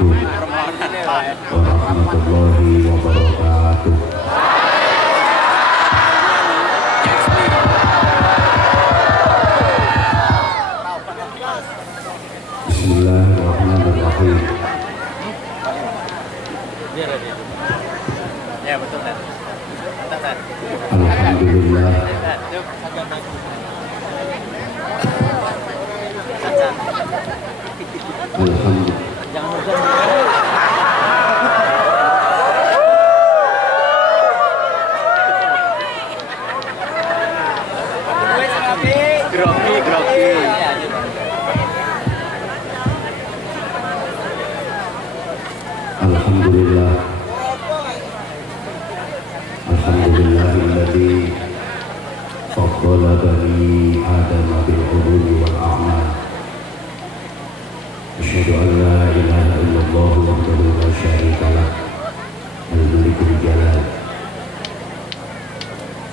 Assalamualaikum warahmatullahi wabarakatuh. Bismillahirrahmanirrahim. Ya betul kan. Alhamdulillah. Alhamdulillah. Grogi. Alhamdulillah. Alhamdulillahilladzi faddala bani Adam bil ulumi wal a'mal. Asyhadu an la ilaha illallah wahdahu la syarika lah, al-malikul jalal.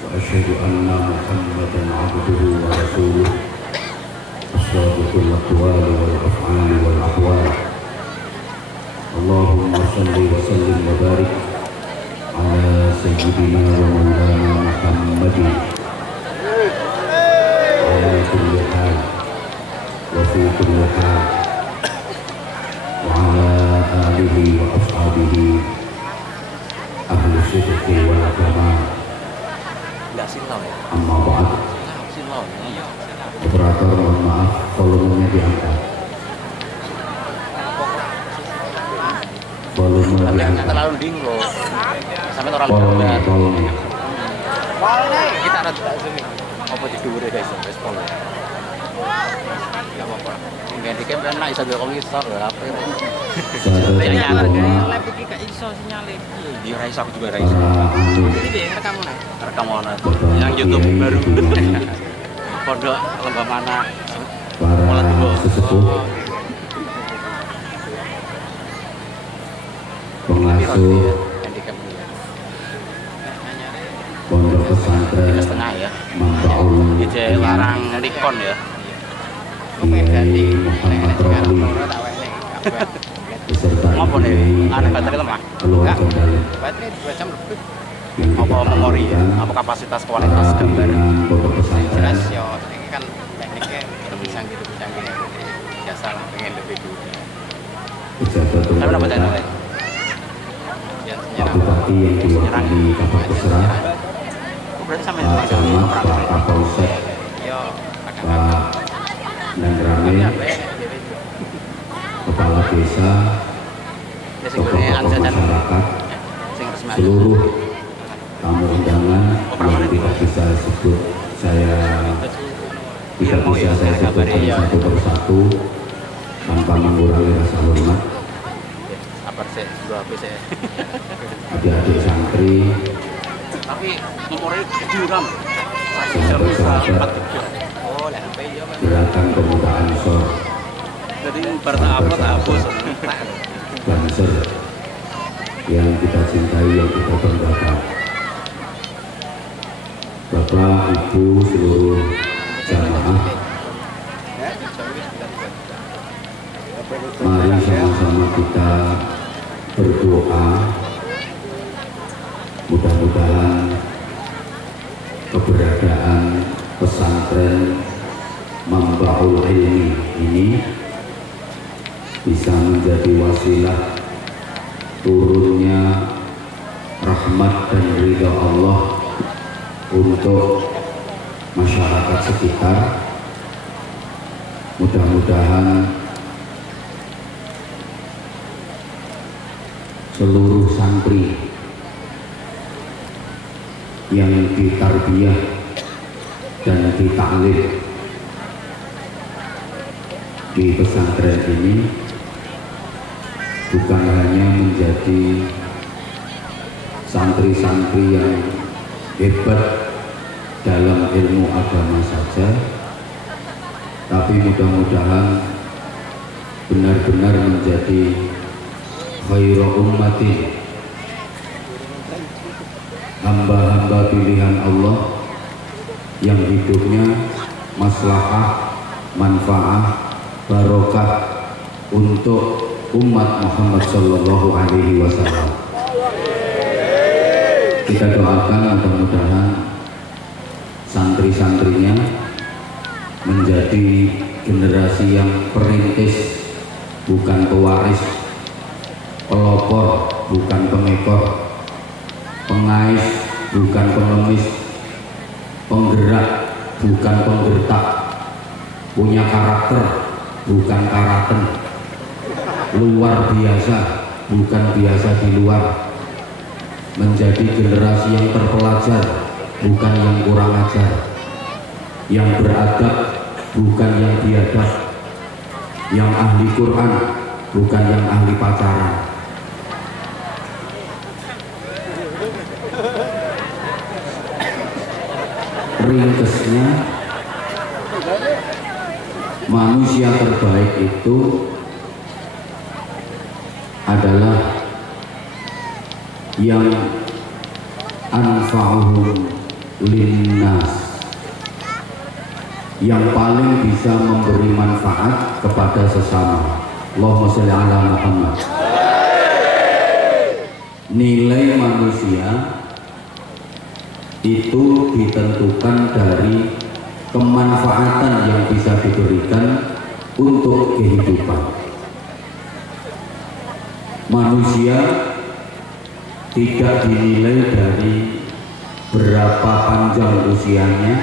Wa asyhadu anna Muhammadan 'abduhu wa rasuluh, as-sadiqul aqwal wal af'al wal ahwal. Allahumma shalli wa sallim wa barik ala sayyidina wa maulana Muhammadin ala kulli hal wa fi kulli hal wa ala alihi wa ashabihi ahli sidqi wal kamal. Enggak silau ya? Amma ba'd. Silau. Operator, mohon maaf, volumenya diangkat. Volume Tapi diangkat. terlalu dinggo. Sampai orang Volume. Kita ada sini. Apa di dhuwure guys, wis pol. Ya apa-apa. Ganti kan enak iso delok komputer lho apa. Saya nyala semua Lab iki gak iso sinyale. Iya ra iso aku juga ra iso. para ahli Iki deh rekamu nih. Rekam ono. Bapak Yang YouTube Kiai baru. Kiai, Pondok lembah mana? para sesepuh, pengasuh Handicap dia. pondok pesantren Setengah ya. Mambaul Ije larang Nikon ya. Kiai Muhammad Romli beserta Ngopo nih? Kiai Ada dan baterai lemah? keluarga dalem Baterai 2 jam lebih. yang kita Apa memori ya? hormati, Apa kapasitas para kualitas gambar? pimpinan pondok pesantren, Jelas yo, ini kan tekniknya lebih canggih biasa lah pengen lebih dulu. pejabat Tapi dapat pemerintah, channel. Yang Pak senyerang. Bupati yang diwakili Bapak Kesra, Oh, berarti sama Pak Camat, Pak Kapolsek, Yo, Pak Nandrame, Kepala Desa, Ya sing gone tokoh-tokoh anjajan masyarakat, sing resmi. seluruh tamu undangan yang tidak bisa sebut tidak bisa saya sebutkan satu persatu tanpa mengurangi rasa hormat. Sabar sih, dua HP saya. Adik-adik santri, Tapi memori diram. sahabat-sahabat oh lah HP yo Mas. gerakan pemuda Ansor, Jadi berta upload hapus. Banser yang kita cintai, yang kita banggakan. Bapak, Ibu, seluruh jamaah, mari sama-sama kita berdoa, mudah-mudahan keberadaan pesantren Mambaul Ilmi ini bisa menjadi wasilah turunnya rahmat dan ridha Allah untuk masyarakat sekitar. Mudah-mudahan seluruh santri yang ditarbiyah dan ditaklim di pesantren ini bukan hanya menjadi santri-santri yang hebat dalam ilmu agama saja, tapi mudah-mudahan benar-benar menjadi khairu ummati, hamba-hamba pilihan Allah yang hidupnya maslahah, manfaat, barokah untuk umat Muhammad Sallallahu Alaihi Wasallam. Kita doakan mudah-mudahan santri-santrinya menjadi generasi yang perintis, bukan pewaris, pelopor, bukan pengekor, pengais, bukan pengemis, penggerak, bukan penggertak, punya karakter, bukan karaten, luar biasa, bukan biasa di luar, menjadi generasi yang terpelajar, bukan yang kurang ajar, yang beradab, bukan yang biadab, yang ahli Quran, bukan yang ahli pacaran. Ringkesnya, manusia terbaik itu adalah yang anfa'uhum linnas, yang paling bisa memberi manfaat kepada sesama. Allahumma sholli ala Muhammad. Nilai manusia itu ditentukan dari kemanfaatan yang bisa diberikan untuk kehidupan. Manusia tidak dinilai dari berapa panjang usianya,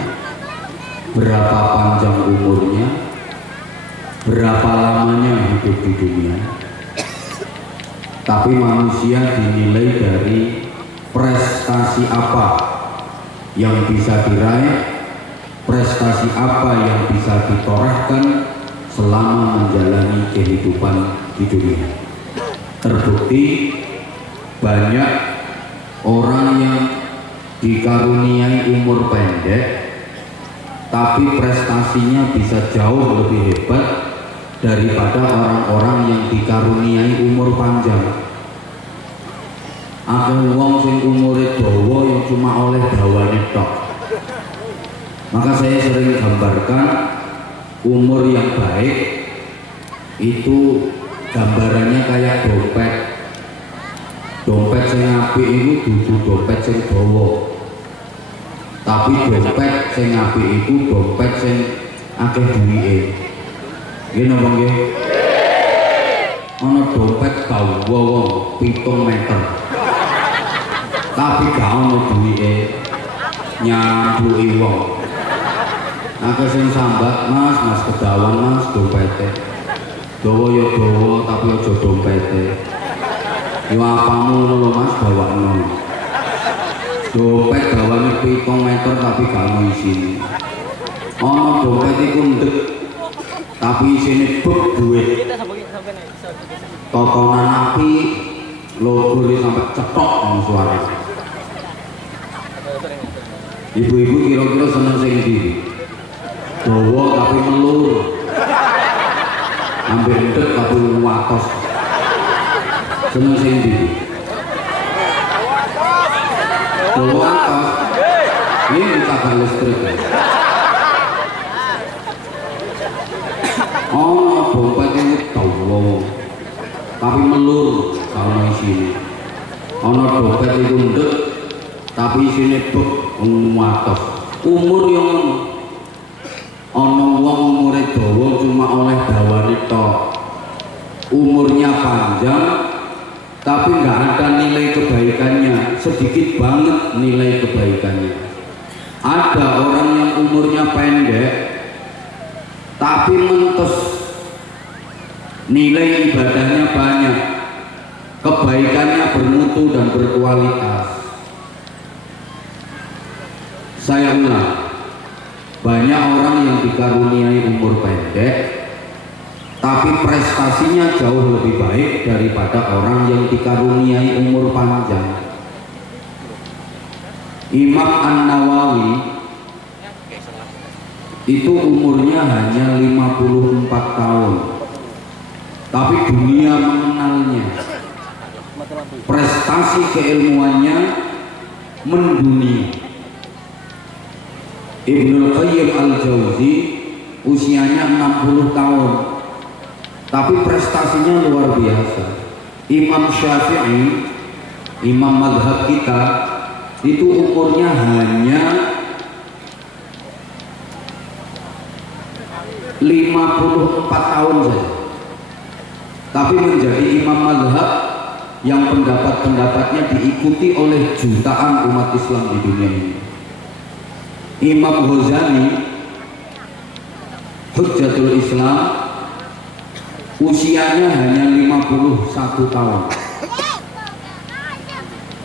berapa panjang umurnya, berapa lamanya hidup di dunia, tapi manusia dinilai dari prestasi apa yang bisa diraih, prestasi apa yang bisa ditorehkan selama menjalani kehidupan di dunia. Terbukti banyak orang yang dikaruniai umur pendek tapi prestasinya bisa jauh lebih hebat daripada orang-orang yang dikaruniai umur panjang. Akeh wong sing umure dawa yang cuma oleh dawane tok. Maka saya sering gambarkan umur yang baik itu gambarannya kayak dompet. Dompet sing apik iku dudu dompet sing dawa. Tapi dompet sing apik iku dompet sing akeh duwike. Nggih napa nggih? Ana dompet dawa wong 7 meter. Tapi gak ono duwike nyambuki wong. Akeh sing sambat, Mas kedawan Mas dompete. Dawa ya dawa tapi aja dompete. Yo apamu ngono lho Mas bawakno. Dompet dawane 7 meter tapi gak ono isine. Ono dompet iku ndek tapi isine bek duit. Totonan api logo sampai cetok ono suara. Ibu-ibu kira-kira seneng sing ndi? Dawa tapi melur. Ambil ndek tapi watos. Seneng sing ndi? Dawa watos. Ini takar listrik. Oh, dompet ini dawa tapi melur kalau isine. Ono dompet iku ndek tapi isine bek watos. Umur yang ono wong umure dawa cuma oleh dawane tok. Umurnya panjang tapi nggak ada nilai kebaikannya, sedikit banget nilai kebaikannya. Ada orang yang umurnya pendek tapi mentes, nilai ibadahnya banyak, kebaikannya bermutu dan berkualitas. Saya ulang, banyak orang yang dikaruniai umur pendek tapi prestasinya jauh lebih baik daripada orang yang dikaruniai umur panjang. Imam An-Nawawi itu umurnya hanya 54 tahun tapi dunia mengenalnya. Prestasi keilmuannya mendunia. Ibnul Qayyim Al-Jauzi usianya 60 tahun tapi prestasinya luar biasa. Imam Syafi'i, imam madhab kita, itu umurnya hanya 54 tahun saja, tapi menjadi imam madhab yang pendapat-pendapatnya diikuti oleh jutaan umat Islam di dunia ini. Imam Ghazali, Hujjatul Islam, usianya hanya 51 tahun,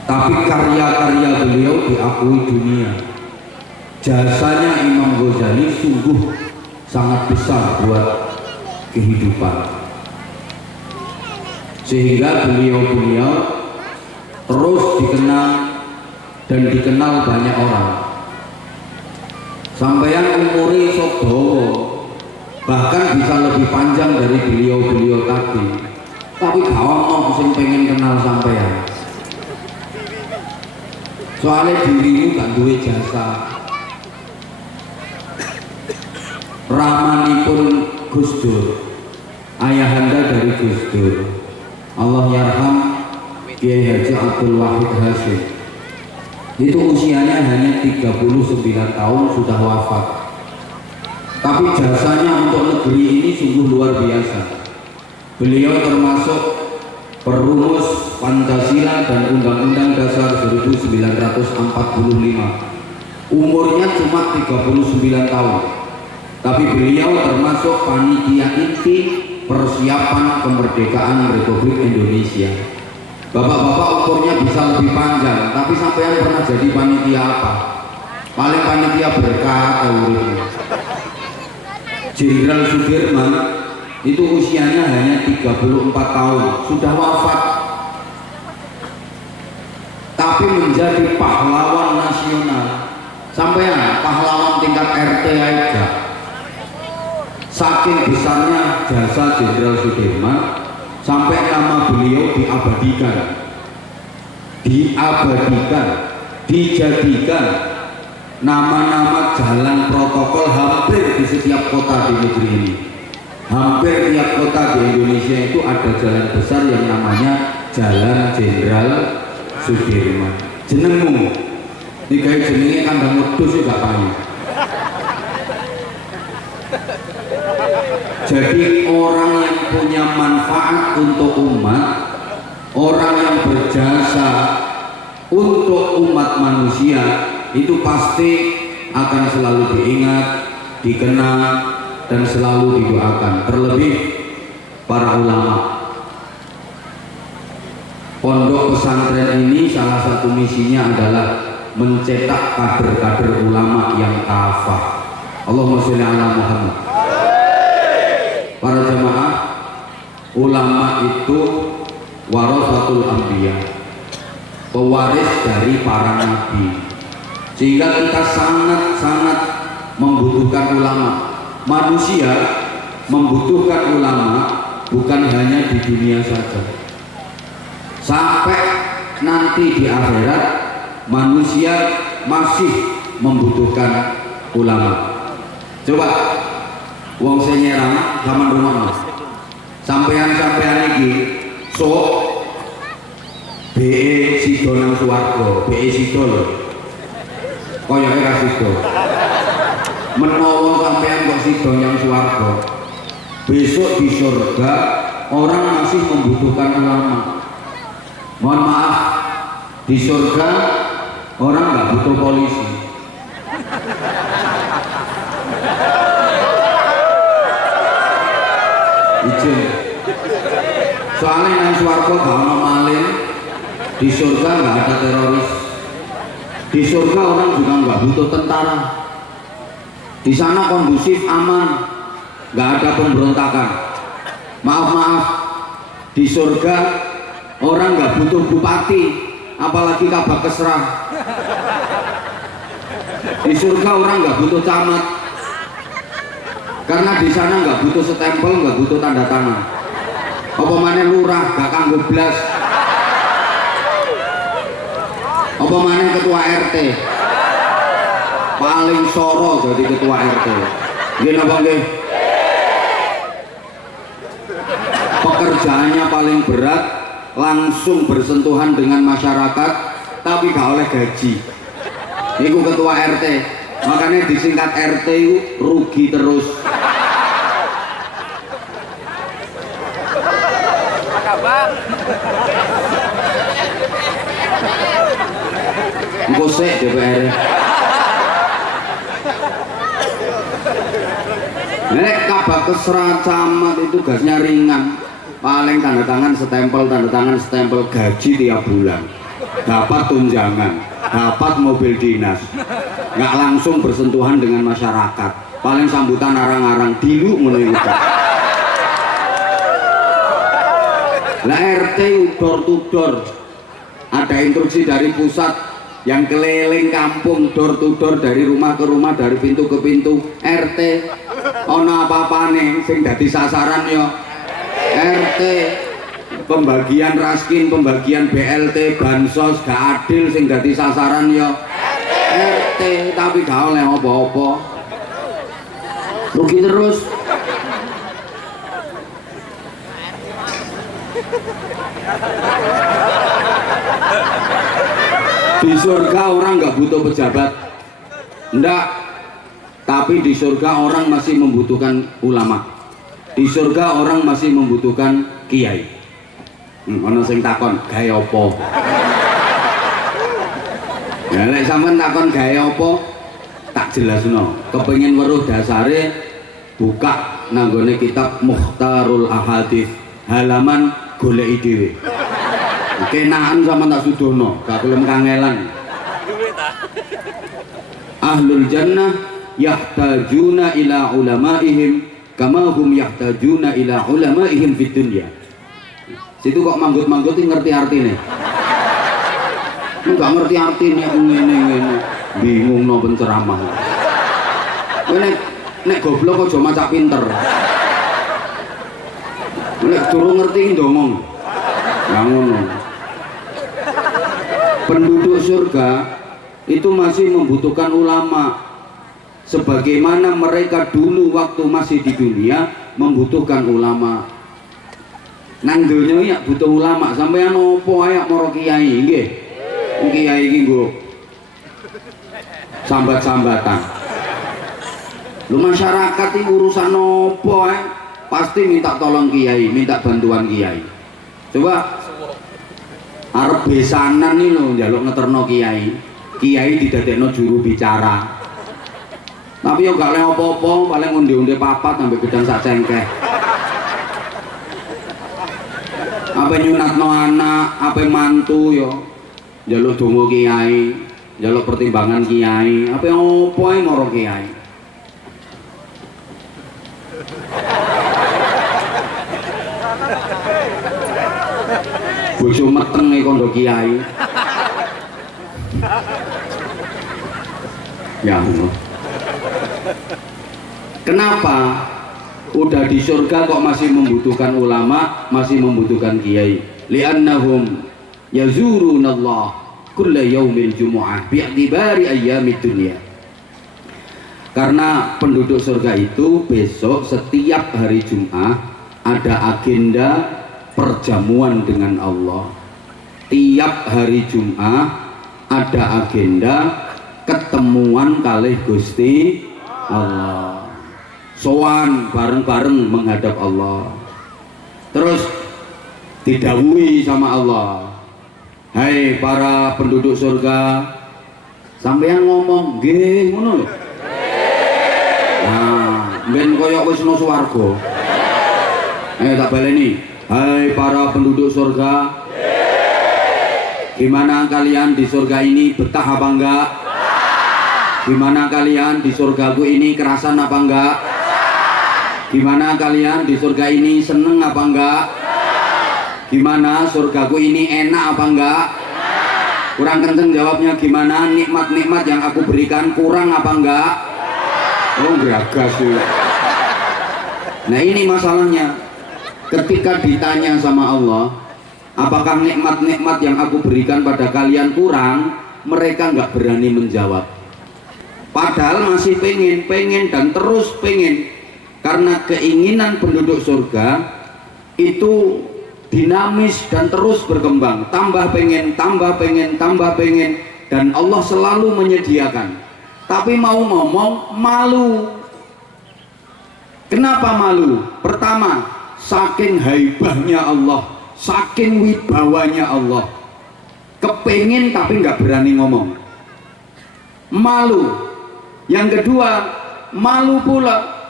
tapi karya-karya beliau diakui dunia. Jasanya Imam Ghazali sungguh sangat besar buat kehidupan, sehingga beliau terus dikenal dan dikenal banyak orang. Sampeyan umure iso dawa, bahkan bisa lebih panjang dari beliau-beliau tadi, tapi gak ono sing pengen kenal sampeyan. Soalnya dirimu gak duwe jasa. Ramanipun Gus Dur, ayahanda dari Gus Dur, Allah yarham Kiai Haji Abdul Wahid Hasyim, itu usianya hanya 39 tahun sudah wafat. Tapi jasanya untuk negeri ini sungguh luar biasa. Beliau termasuk perumus Pancasila dan Undang-Undang Dasar 1945. Umurnya cuma 39 tahun, tapi beliau termasuk panitia inti persiapan kemerdekaan Republik Indonesia. Bapak-bapak umurnya bisa lebih panjang, tapi sampean pernah jadi panitia apa? Paling panitia berkah uripnya. Jenderal Sudirman itu usianya hanya 34 tahun, sudah wafat, tapi menjadi pahlawan nasional. Sampean pahlawan tingkat RT aja. Saking besarnya jasa Jenderal Sudirman, sampai nama beliau dijadikan nama-nama jalan protokol hampir di setiap kota di negeri ini. Hampir tiap kota di Indonesia itu ada jalan besar yang namanya Jalan Jenderal Sudirman. Jenengmu digawe jenenge kandang wedhus ya gak payu. Jadi orang yang punya manfaat untuk umat, orang yang berjasa untuk umat manusia, itu pasti akan selalu diingat, dikenal, dan selalu didoakan. Terlebih para ulama. Pondok pesantren ini salah satu misinya adalah mencetak kader-kader ulama yang kafah. Allahumma sholli ala Muhammad. Para jemaah, ulama itu warasatul anbiya, pewaris dari para nabi, sehingga kita sangat-sangat membutuhkan ulama. Manusia membutuhkan ulama bukan hanya di dunia saja, sampai nanti di akhirat manusia masih membutuhkan ulama. Coba wong sing nyerang zaman rumah sampean-sampean iki sok BE sido nang swarga, BE sido lho. Koyoke ra sido. Menawa sampean kok sido nang swarga, besok di surga orang masih membutuhkan ulama. Mohon maaf, di surga orang nggak butuh polisi. Izin. Soalnya nang swarga gak ono maling, di surga nggak ada teroris, di surga orang juga nggak butuh tentara, di sana kondusif, aman, nggak ada pemberontakan. Maaf, di surga orang nggak butuh bupati, apalagi kabak kesrah. Di surga orang nggak butuh camat, karena di sana nggak butuh stempel, nggak butuh tanda tangan. Apa mana lurah gak kanggo blas, apa mana ketua RT paling soro jadi ketua RT. Nggih napa nggih? pekerjaannya paling berat, langsung bersentuhan dengan masyarakat, tapi gak oleh gaji. Iku ketua RT, makanya disingkat RT itu rugi terus. Engko sik DPR. Nek kabak kesra camat itu tugasnya ringan, paling tanda tangan stempel gaji tiap bulan, dapat tunjangan, dapat mobil dinas, nggak langsung bersentuhan dengan masyarakat, paling sambutan arang-arang dilu menurut. Lah RT door to door, ada instruksi dari pusat yang keliling kampung door to door, dari rumah ke rumah, dari pintu ke pintu. RT ono apa-apane sing dadi sasaran yo RT. Pembagian raskin, pembagian BLT, bansos gak adil sing dadi sasaran yo RT, tapi gak oleh apa-apa, rugi terus. Di surga orang nggak butuh pejabat, enggak, tapi di surga orang masih membutuhkan ulama. Di surga orang masih membutuhkan kiai. Ono sing takon gawe apa? Ya lek sampean takon gawe apa, tak jelasno. Kepengin weruh dasare, buka nanggone kitab Mukhtarul Ahadits halaman goleki dhewe. Kenaan sama tak sudono, gak kelem kangelan. Ahlul jannah yahtajuna ila ulamaihim kama hum yahtajuna ila ulamaihim fid dunya. Situ kok manggut-manggut ngerti artine. Enggak ngerti artine ngene-ngene. Bingung no penceramah. Nek goblok aja maca pinter. Nek durung ngerti ndongong. Ya ngono. Penduduk surga itu masih membutuhkan ulama, sebagaimana mereka dulu waktu masih di dunia membutuhkan ulama. Nang donya ya butuh ulama, sampeyan opo ae maro kiai nggih. Kiai iki nggo sambat-sambatan. Lu masyarakat iki urusan opo ae pasti minta tolong kiai, minta bantuan kiai. Coba arep besanan nih lo njaluk ngeterno kiai didadekno juru bicara, tapi yo gak oleh apa-apa, paling onde-onde papat sampai gedang sak cengkeh. Apa nyunatno anak, apa mantu yo njaluk donga kiai, njaluk pertimbangan kiai, apa opo ae maro kiai. Bojo meteng nih kondo kiai. Ya Allah. Kenapa udah di surga kok masih membutuhkan ulama, masih membutuhkan kiai? Li'annahum yazurunallah kulla yaumil jumu'ah bi'tibari ayyamid dunya. Karena penduduk surga itu besok setiap hari Jumat ada agenda perjamuan dengan Allah. Tiap hari Jumat ada agenda ketemuan kalih Gusti Allah, sowan bareng-bareng menghadap Allah. Terus didhawuhi sama Allah, hai para penduduk surga, sampeyan ngomong nggih ngono lho. Nah, ben koyo wis no swarga. Tak baleni. Hai para penduduk surga, gimana kalian di surga ini, betah apa enggak? Gimana kalian di surgaku ini, kerasan apa enggak? Gimana kalian di surga ini, seneng apa enggak? Gimana surgaku ini, enak apa enggak? Kurang kenceng jawabnya. Gimana nikmat-nikmat yang aku berikan, kurang apa enggak? Oh geragas sih. Nah ini masalahnya. Ketika ditanya sama Allah, apakah nikmat-nikmat yang aku berikan pada kalian kurang, mereka nggak berani menjawab. Padahal masih pengen dan terus pengen. Karena keinginan penduduk surga itu dinamis dan terus berkembang, tambah pengen, dan Allah selalu menyediakan. Tapi mau ngomong malu. Kenapa malu? Pertama, saking haibahnya Allah, saking wibawanya Allah, kepengen tapi nggak berani ngomong, malu. Yang kedua, malu pula,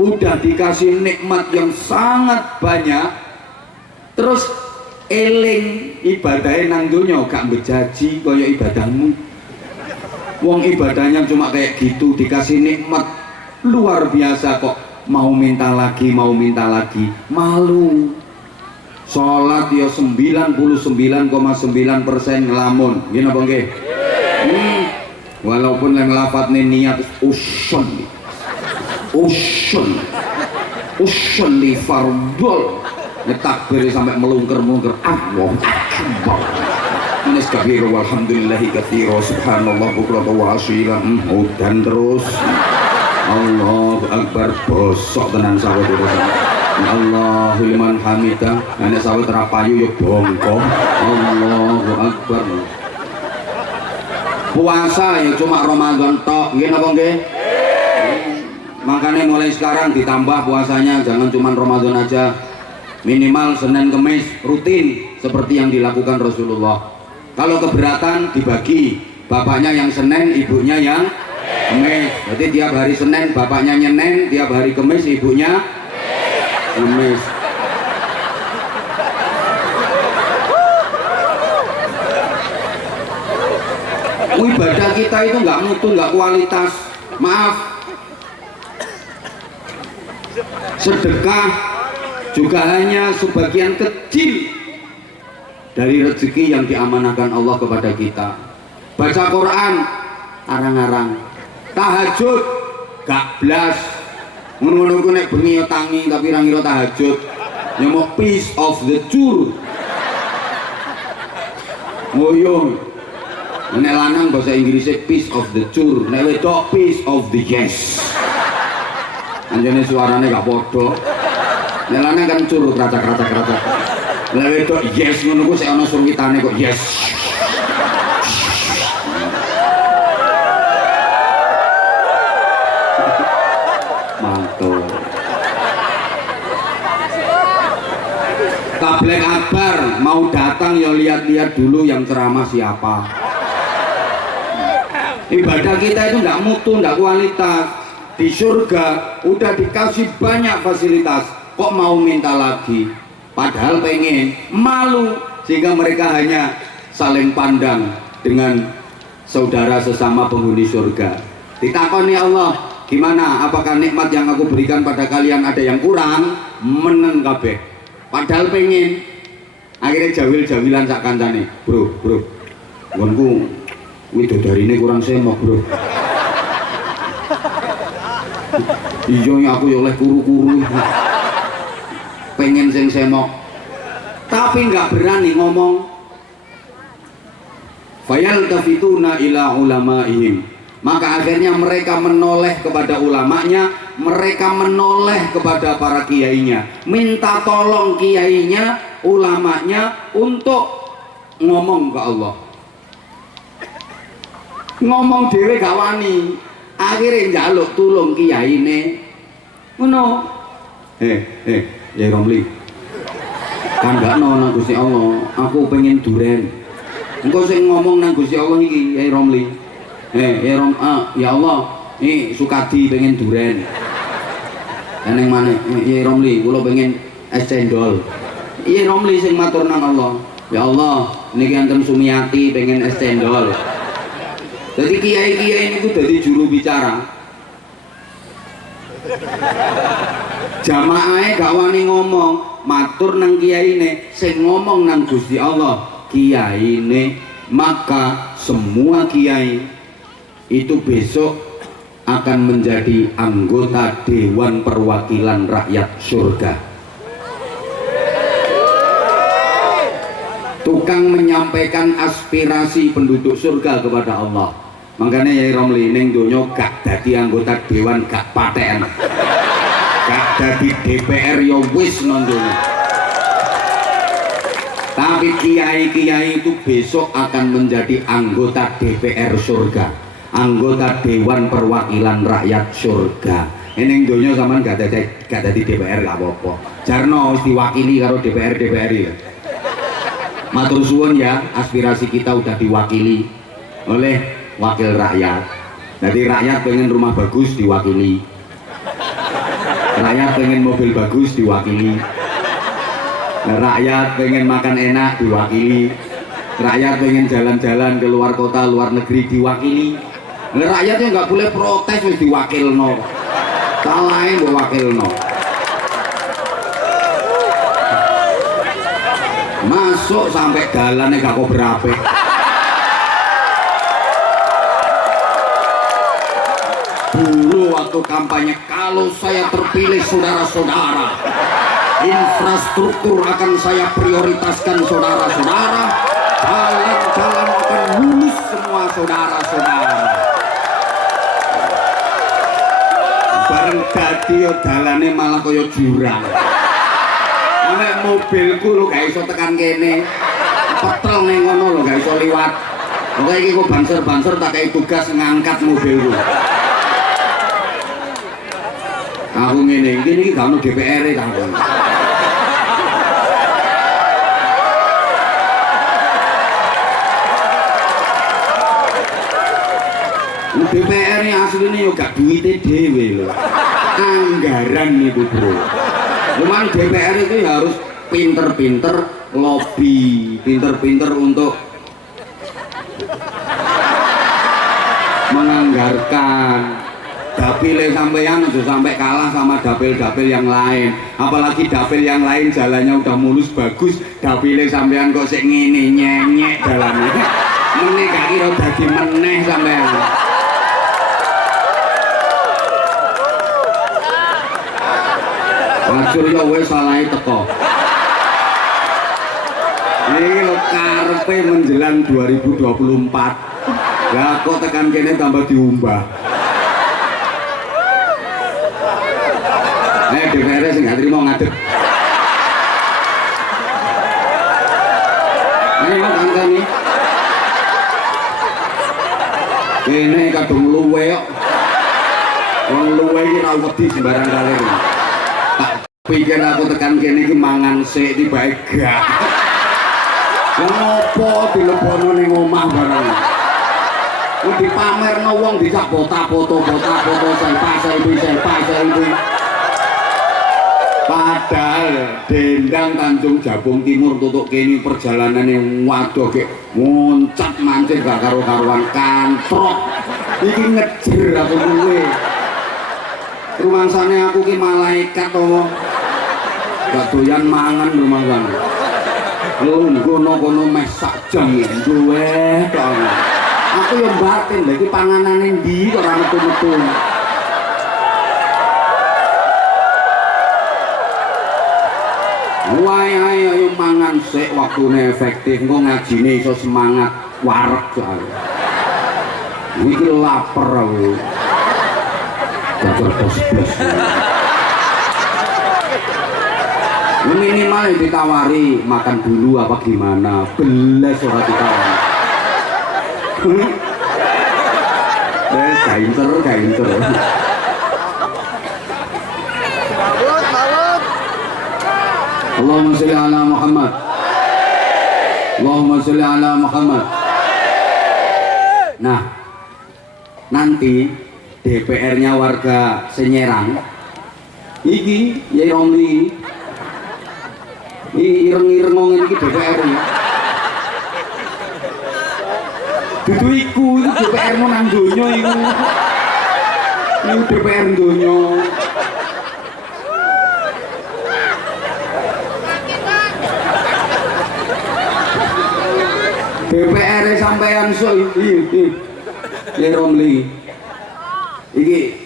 udah dikasih nikmat yang sangat banyak, terus eling ibadahnya nang dunya gak bejaji kaya ibadahmu. Wong ibadahnya cuma kayak gitu, dikasih nikmat luar biasa kok mau minta lagi, malu. Sholat ya 99,9% ngelamun, gini apa nggih? Walaupun yang lafadznya niat usun li fardol, takbir sampai melungker Allah akbar, Anas kabir walhamdulillahi katsira subhanallah bukratan wa asila, dan terus Allahu akbar, bosok tenan sawet itu. Allahu liman hamidah, nek sawet rapayu ya bongko. Allahu akbar. Puasa ya cuma Ramadan tok, nggih napa nggih? Makanya mulai sekarang ditambah puasanya, jangan cuma Ramadan aja, minimal Senin Kemis rutin seperti yang dilakukan Rasulullah. Kalau keberatan dibagi, bapaknya yang Senin, ibunya yang Kemis. Jadi tiap hari Senin bapaknya nyenen, tiap hari Kemis ibunya Kemis. Ibadah kita itu nggak mutu, nggak kualitas. Maaf. Sedekah juga hanya sebagian kecil dari rezeki yang diamanahkan Allah kepada kita. Baca Quran arang-arang, tahajud gak blas, ngono-ngono ku nek bengi yo tangi tapi ra ngira tahajud, nyemok piece of the jur. Ngoyo. Nek lanang bahasa Inggrisnya piece of the jur, nek wedok piece of the yes. Anjane suarane gak podo. Nek lanang kan cur kracak-kracak. Nek wedok yes ngono ku sik ana surwitane kok yes. Mantul. Tabligh akbar mau datang ya lihat-lihat dulu yang ceramah siapa. Ibadah kita itu nggak mutu, nggak kualitas. Di surga udah dikasih banyak fasilitas, kok mau minta lagi? Padahal pengen, malu, sehingga mereka hanya saling pandang dengan saudara sesama penghuni surga. Ditakoni Allah, gimana? Apakah nikmat yang aku berikan pada kalian ada yang kurang? Meneng kabeh. Padahal pengen. Akhirnya jawil-jawilan sak kancane, bro, nggonku widodarine kurang semok, bro. Iya aku ya oleh kuru-kuru. Pengen sing semok. Tapi nggak berani ngomong. Fayaltafituna ila ulamaihim. Maka akhirnya mereka menoleh kepada ulamanya, mereka menoleh kepada para kiainya, minta tolong kiainya, ulamanya untuk ngomong ke Allah. Ngomong dhewe gak wani, akhirnya njaluk tulung kiyaine. Ngono. Ya Romli. Kan gak nang Gusti Allah, aku pengen duren. Engko sing ngomong nang Gusti Allah iki, ya Romli. Ya Allah, Sukadi pengen duren. Neng mana? Ya Romli, kula pengen es cendol. Iya Romli sing matur nang Allah. Ya Allah, niki enten Sumiati pengen es cendol. Jadi kiai-kiai ini tuh jadi juru bicara. Jamaahnya gak wani ngomong, matur nang kiai ini, sing ngomong nang Gusti Allah, kiai ini. Maka semua kiai itu besok akan menjadi anggota Dewan Perwakilan Rakyat Surga. Tukang menyampaikan aspirasi penduduk surga kepada Allah. Makanya Yai Romli ning donya gak dadi anggota dewan gak paten. Gak dadi DPR ya wis nang donya. Tapi kiai-kiai itu besok akan menjadi anggota DPR surga, anggota Dewan Perwakilan Rakyat surga. Ini donya sampean gak ada di DPR gak apa-apa. Jarno harus diwakili karo DPR ya. Matur suwun ya, aspirasi kita udah diwakili oleh wakil rakyat. Jadi rakyat pengen rumah bagus diwakili, rakyat pengen mobil bagus diwakili, rakyat pengen makan enak diwakili, rakyat pengen jalan-jalan ke luar kota, luar negeri diwakili. Rakyatnya nggak boleh protes, wis diwakilno. Salahe mbok wakilno. Masuk sampai dalane gak kok berape. Dulu waktu kampanye, kalau saya terpilih saudara-saudara, infrastruktur akan saya prioritaskan saudara-saudara, jalan-jalan akan mulus semua saudara-saudara. Bareng dadi yo dalane malah kaya jurang. Nek mobilku lho gak iso tekan kene. Petrol ning ngono lho gak iso liwat. Oke iki kok banser-banser tak kei tugas ngangkat mobilku. Aku ngene iki gak ono DPR-e aku. DPR ini aslinya yo gak duitnya dewe loh, anggaran nih bro. Cuman DPR itu harus pinter-pinter lobby, pinter-pinter untuk menganggarkan. Dapil sampeyan aja sampai kalah sama dapil-dapil yang lain. Apalagi dapil yang lain jalannya udah mulus bagus, dapil sampeyan kok sik ngene nyenyek jalannya. Meneh gak kira dadi meneh sampeyan. Ajur ya wis salahe teko. Iki lho karepe menjelang 2024. Lah kok tekan kene tambah diumbah. DPR sing gak trimo ngadeg. Ayo tangkani. Kene kadung luwe kok. Wong luwe iki ra wedi sembarang kali. Pikir aku tekan kene iki mangan sik tibae gak. Ngopo dilebono ning omah barang. Ku dipamerno wong dicak foto-foto selfie. Padahal dendang Tanjung Jabung Timur tutuk kene perjalanane waduh gek muncak mancing gak karo-karuan kantrok. Iki ngejer aku kuwe. Rumangsane aku ki malaikat to. Gak doyan mangan rumangsane. Lungguh kono meh sak jam duwe to. Aku yo batin lha iki panganane ndi kok ora metu-metu. Wae ayo mangan sik waktune efektif engko ngajine iso semangat wareg soal. Iki lapar aku. Jajar bos-bos. Minimal ditawari makan dulu apa gimana, belas ora ditawari. Gak inter. Allahumma sholli ala Muhammad. Allahumma sholli ala Muhammad. Nah, nanti DPR-nya warga Senyerang iki Yai Romli ireng-ireng ngomong iki DPR iki. Dudu iku DPR-mu nang donya iku. Ini DPR donya. DPR sampeyan sok iki. Ya Romli. Iki.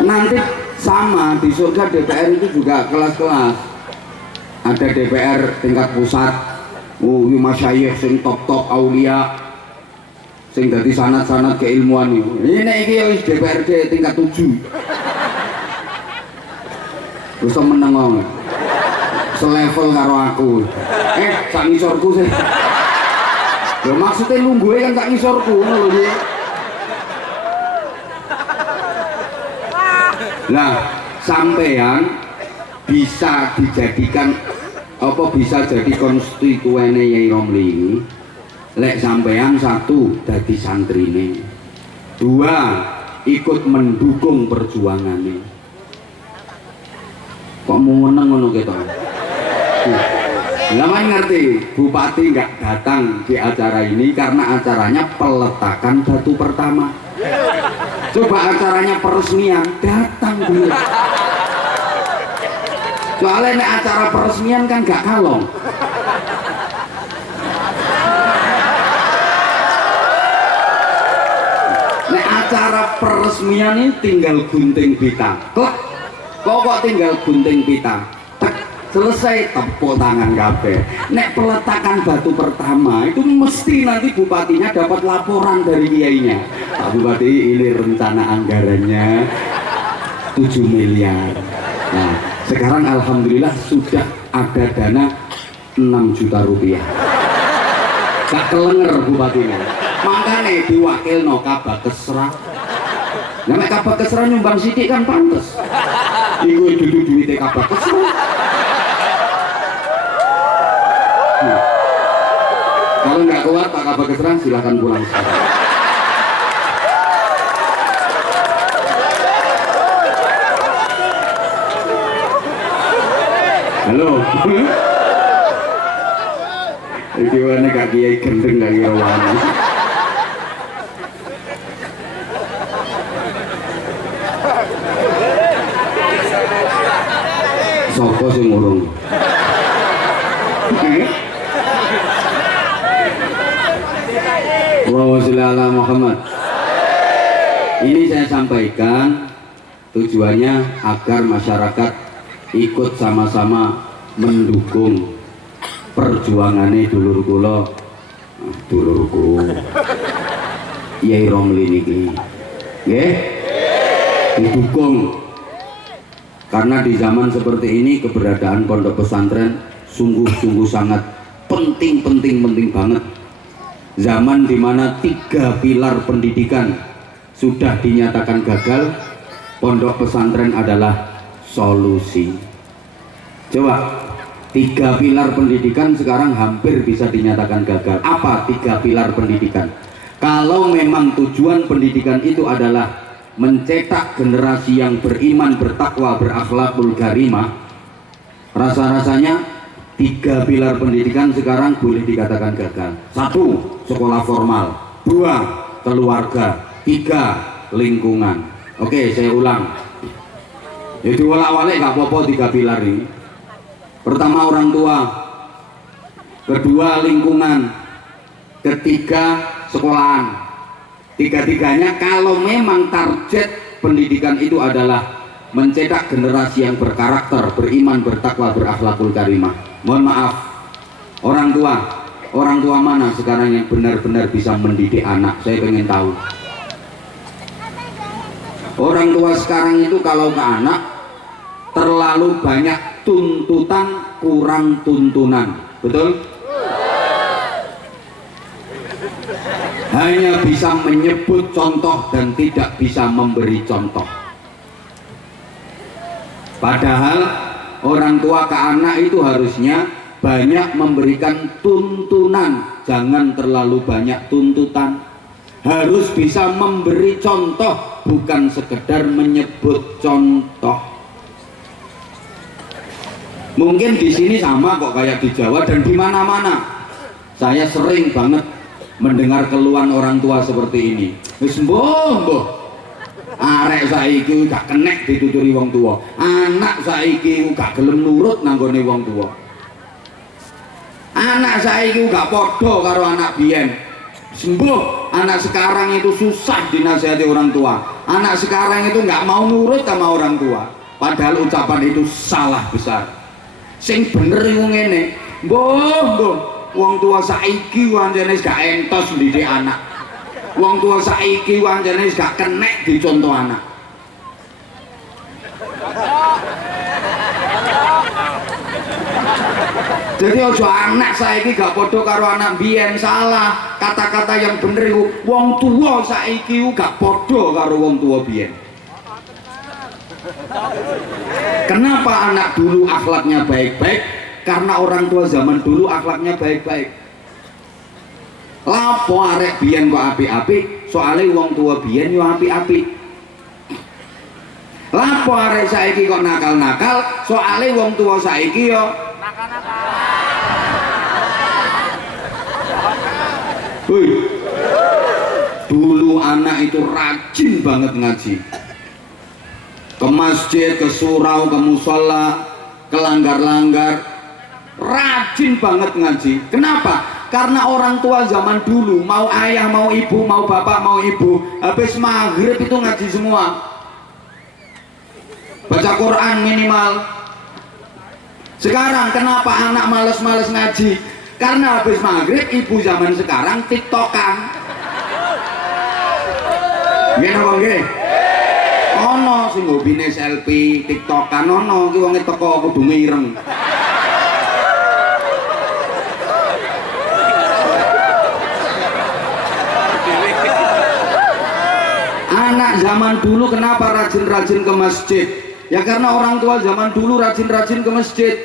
Nanti sama di surga DPR itu juga kelas-kelas. Ada DPR tingkat pusat. Iki masyayikh sing top-top aulia. Sing dadi sanad-sanad keilmuan iki. Ini iki wis DPRD tingkat 7. Wis to meneng wong. Selevel karo aku. Sak ngisorku sih. Ya maksudnya lungguhe kan sak ngisorku ngono lho. Nah, sampean bisa dijadikan apa bisa jadi konstituene Yai Romli ini lek sampean satu dadi santrine, dua ikut mendukung perjuangannya. Kok mau meneng ngono ketok? Lama ngerti bupati nggak datang di acara ini karena acaranya peletakan batu pertama. Coba acaranya peresmian datang dulu. Soalnya nek acara peresmian kan gak kalong. Nek acara peresmian ini tinggal gunting pita. Kok tinggal gunting pita. Tek, selesai tepuk tangan kabeh. Nek peletakan batu pertama itu mesti nanti bupatinya dapat laporan dari kiainya. Pak Bupati, ini rencana anggarannya 7 miliar. Nah, sekarang alhamdulillah sudah ada dana 6 juta rupiah. Gak kelenger bupatinya. Makanya diwakil no Kabak Kesra. Nah, Kabak Kesra nyumbang sidik kan pantes. Iku duduk duitnya Kabak Kesra. Kalau nggak kuat Pak Kabak Kesra silahkan pulang sekarang. Halo. Iki wae gak kiai gendeng gak kira wani. Sopo sing ngurung? Allahumma sholli ala Muhammad. Ini saya sampaikan tujuannya agar masyarakat ikut sama-sama mendukung perjuangannya dulur kula, dulurku Yai Romli niki, nggih, didukung. Karena di zaman seperti ini keberadaan pondok pesantren sungguh-sungguh sangat penting banget. Zaman dimana 3 pilar pendidikan sudah dinyatakan gagal, pondok pesantren adalah solusi. Coba 3 pilar pendidikan sekarang hampir bisa dinyatakan gagal. Apa 3 pilar pendidikan? Kalau memang tujuan pendidikan itu adalah mencetak generasi yang beriman, bertakwa, berakhlakul karimah, rasa-rasanya 3 pilar pendidikan sekarang boleh dikatakan gagal. 1, sekolah formal. 2, keluarga. 3, lingkungan. Oke, saya ulang. Jadi walak-walik gak apa-apa 3 pilar ini. Pertama orang tua, kedua lingkungan, ketiga sekolahan. 3-tiganya kalau memang target pendidikan itu adalah mencetak generasi yang berkarakter, beriman, bertakwa, berakhlakul karimah. Mohon maaf, orang tua mana sekarang yang benar-benar bisa mendidik anak? Saya pengen tahu. Orang tua sekarang itu kalau ke anak terlalu banyak tuntutan, kurang tuntunan. Betul? Hanya bisa menyebut contoh dan tidak bisa memberi contoh. Padahal orang tua ke anak itu harusnya banyak memberikan tuntunan, jangan terlalu banyak tuntutan. Harus bisa memberi contoh, bukan sekedar menyebut contoh. Mungkin di sini sama kok kayak di Jawa dan di mana-mana. Saya sering banget mendengar keluhan orang tua seperti ini. Wis mbah, arek saiki gak kenek dituturi wong tua. Anak saiki gak gelem nurut nanggone wong tua. Anak saiki gak padha karo anak biyen. Sembuh, anak sekarang itu susah dinasihati orang tua. Anak sekarang itu nggak mau nurut sama orang tua. Padahal ucapan itu salah besar. Sing bener iku ngene, mbah, wong tua saiki wancane gak entos ndidik anak. Wong tua saiki wancane gak kenek dicontoh anak. Jadi ojo anak saiki gak podo karo anak biyen, salah. Kata-kata yang bener iku wong tua saiki gak podo karo wong tua biyen. Kenapa anak dulu akhlaknya baik-baik? Karena orang tua zaman dulu akhlaknya baik-baik. Lapo arek biyen kok apik-apik, soalnya wong tua biyen yo apik-apik. Lapo arek saiki kok nakal-nakal, soalnya wong tua saiki yo Wih, dulu anak itu rajin banget ngaji, ke masjid, ke surau, ke musola, ke langgar-langgar, rajin banget ngaji. Kenapa? Karena orang tua zaman dulu, mau ayah, mau ibu, mau bapak, mau ibu, habis maghrib itu ngaji semua, baca Quran minimal. Sekarang kenapa anak males-males ngaji? Karena habis maghrib ibu zaman sekarang tiktokan. Nggih napa nggih? Ono sing hobine selfie, tiktokan, ono ki wong teko kudu ngireng. Anak zaman dulu kenapa rajin-rajin ke masjid? Ya karena orang tua zaman dulu rajin-rajin ke masjid.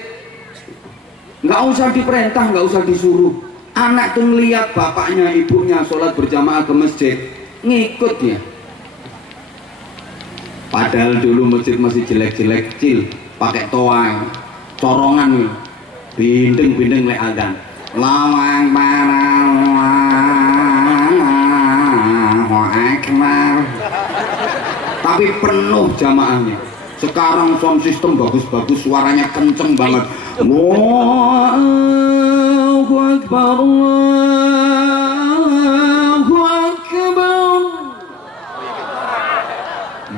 Nggak usah diperintah, nggak usah disuruh. Anak tuh ngeliat bapaknya, ibunya sholat berjamaah ke masjid, ngikut ya. Padahal dulu masjid masih jelek-jelek kecil, pakai toa, corongan, bindeng-bindeng lek adzan. Lawang Allahu Akbar. Tapi penuh jamaahnya. Sekarang sound system bagus-bagus, suaranya kenceng banget. Allahu Akbar, Allahu Akbar.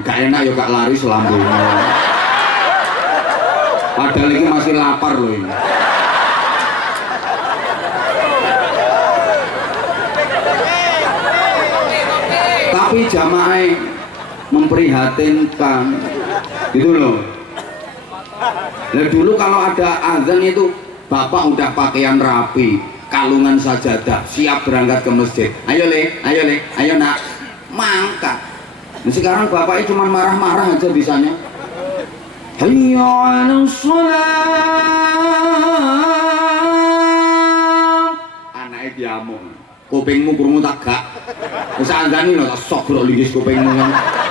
Gak enak ya gak lari selambungnya. Padahal ini masih lapar loh ini. Tapi jamaah memprihatinkan gitu loh. Nah dulu kalau ada azan itu bapak udah pakaian rapi, kalungan sajadah, siap berangkat ke masjid. Ayo le, ayo nak, mangkat. Nah, sekarang bapaknya cuma marah-marah aja bisanya. Hayya 'alas shalah. Anaknya diamuk. Kupingmu krungu tak gak. Wis andani lho tak sobrok linggis kupingmu.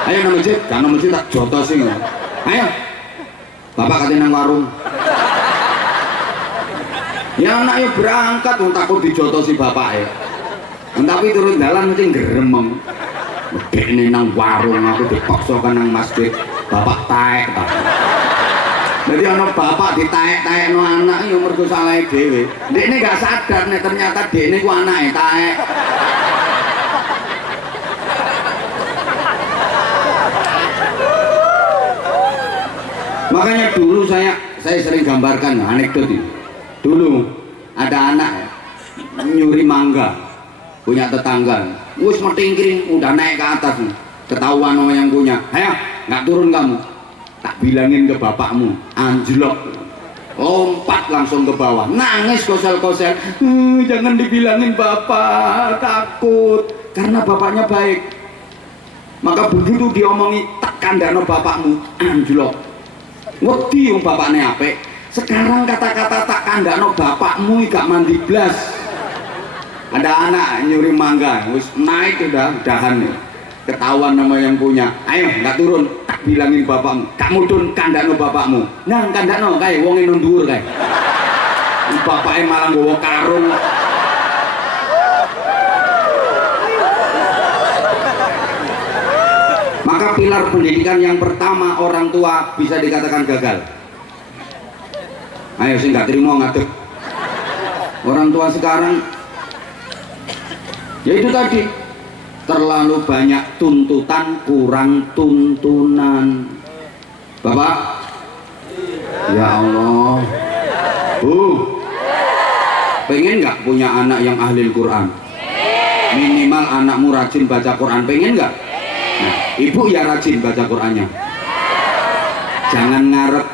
Ayo nang masjid, kan nang masjid tak jotosi ngono. Ayo. Bapak katanya nang warung. Ya anaknya berangkat wong takut dijotosi bapake. Tapi turun dalan mesti gremeng. Dekne nang warung aku dipaksa kan nang masjid. Bapak taek ta. Jadi ana bapak ditaek-taekno anak ya mergo salahe dhewe. Dekne gak sadar nek ternyata dekne ku anake taek. Makanya dulu saya sering gambarkan anekdot ini. Dulu ada anak nyuri mangga punya tetangga, wis metingkring udah naik ke atas nih. Ketahuan sama yang punya, ayo nggak turun kamu, tak bilangin ke bapakmu, anjlok, lompat langsung ke bawah, nangis kosel-kosel, jangan dibilangin bapak, takut, karena bapaknya baik. Maka begitu diomongi, tak kandano bapakmu, anjlok. Wedi wong bapakne apik. Sekarang kata-kata tak kandakno bapakmu gak mandi blas. Ada anak nyuri mangga, wis naik udah dahan nih. Ketahuan nama yang punya. Ayo nggak turun, tak bilangin bapakmu. Kamu turun kandakno bapakmu. Nang kandakno kae wong e nduwur kae. Bapaknya malah nggawa karung. Maka pilar pendidikan yang pertama orang tua bisa dikatakan gagal. Ayo sih nggak terima ngadeg. Orang tua sekarang ya itu tadi, terlalu banyak tuntutan, kurang tuntunan. Bapak, ya Allah, pengen nggak punya anak yang ahli Quran? Minimal anakmu rajin baca Quran, pengen nggak? Nah, ibu ya rajin baca Qurannya. Jangan ngarep